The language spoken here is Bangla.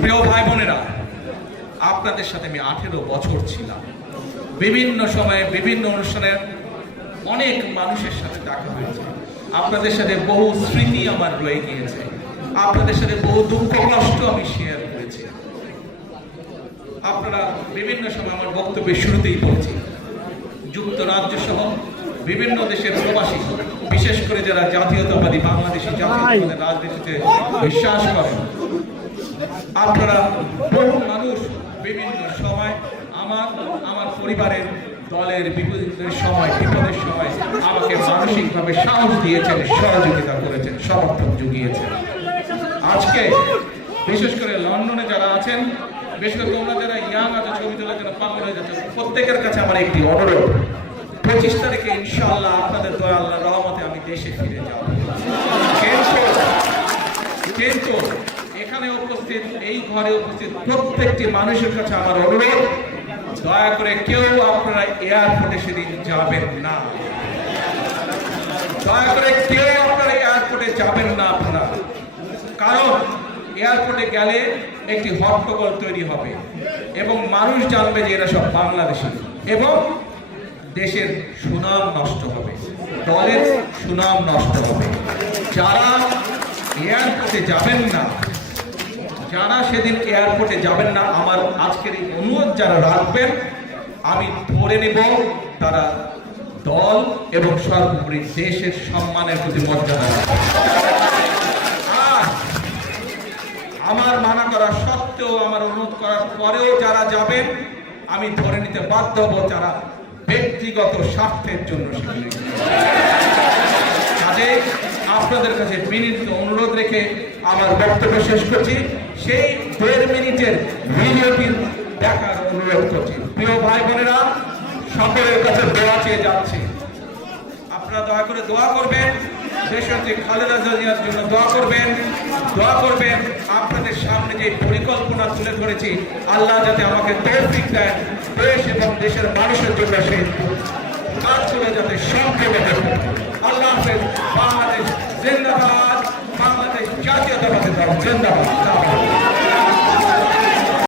প্রিয় ভাই বোনেরা, আপনাদের সাথে আমি 18 বছর ছিলাম। বিভিন্ন সময়ে বিভিন্ন অনুষ্ঠানে অনেক মানুষের সাথে দেখা হয়েছে। আপনাদের সাথে বহু স্মৃতি আমার রয়ে গিয়েছে। আপনাদের সাথে বহু দুঃখ কষ্ট আমি শেয়ার করেছি। আপনারা বিভিন্ন সময় আমার বক্তব্যের শুরুতেই বলেছি, যুক্তরাজ্য সহ বিভিন্ন দেশের প্রবাসী, বিশেষ করে যারা জাতীয়তাবাদী বাংলাদেশি জাতীয়তাবাদী রাজনীতিতে বিশ্বাস করেন, আপনারা বহু মানুষ বিভিন্ন সময় আমার পরিবারের দলের বিপদের সময় আমাকে মানসিকভাবে সাহস দিয়েছেন, সহযোগিতা করেছেন, সমর্থন জুগিয়েছেন। আজকে বিশেষ করে লন্ডনে যারা আছেন, বিশেষ করে তোমরা যারা ইয়াং আছে, ছবি তোলার জন্য পাগল হয়ে যাচ্ছে, প্রত্যেকের কাছে আমার একটি অনুরোধ, 25 তারিখে ইনশাআল্লাহ আপনাদের দয়া আল্লাহর রহমতে আমি দেশে ফিরে যাব। কিন্তু এখানে উপস্থিত, এই ঘরে উপস্থিত প্রত্যেকটি মানুষের কাছে আমার অনুরোধ, দয়া করে কেউ আপনারা এয়ারপোর্টে সেদিন যাবেন না। দয়া করে কেউ আপনারা এয়ারপোর্টে যাবেন না আপনারা, কারণ এয়ারপোর্টে গেলে একটি হট্টগোল তৈরি হবে এবং মানুষ জানবে যে এরা সব বাংলাদেশি এবং দেশের সুনাম নষ্ট হবে, দলের সুনাম নষ্ট হবে। যারা এয়ারপোর্টে যাবেন না, যারা সেদিন এয়ারপোর্টে যাবেন না, আমার আজকের এই অনুরোধ যারা রাখবেন, আমি ধরে নেব তারা দল এবং সর্বোপরি দেশের সম্মানের প্রতি মর্যাদা। আর আমার মানা করা সত্ত্বেও, আমার অনুরোধ করার পরেও যারা যাবেন, আমি ধরে নিতে বাধ্য হব যারা ব্যক্তিগত স্বার্থের জন্য সেখানে। কাজে আপনাদের কাছে বিনীত অনুরোধ রেখে আমার বক্তব্য শেষ করছি। সেই 1.5 মিনিটের ভিডিওটি দেখার অনুরোধ করছি। প্রিয় ভাই বোনেরা, সকলের কাছে দোয়া চেয়ে যাচ্ছি, আপনারা দয়া করে দোয়া করবেন, দেশনেত্রী খালেদা জিয়ার জন্য দোয়া করবেন। আপনাদের সামনে যে পরিকল্পনা তুলে ধরেছি, আল্লাহ যাতে আমাকে তৌফিক দেন, দেশ এবং দেশের মানুষের জন্য সেই কাজগুলো যাতে সম্পূর্ণ হবে। আল্লাহ হাফেজ। বাংলাদেশ জিন্দাবাদ, বাংলাদেশ জাতীয়তাবাদী দল জিন্দাবাদ।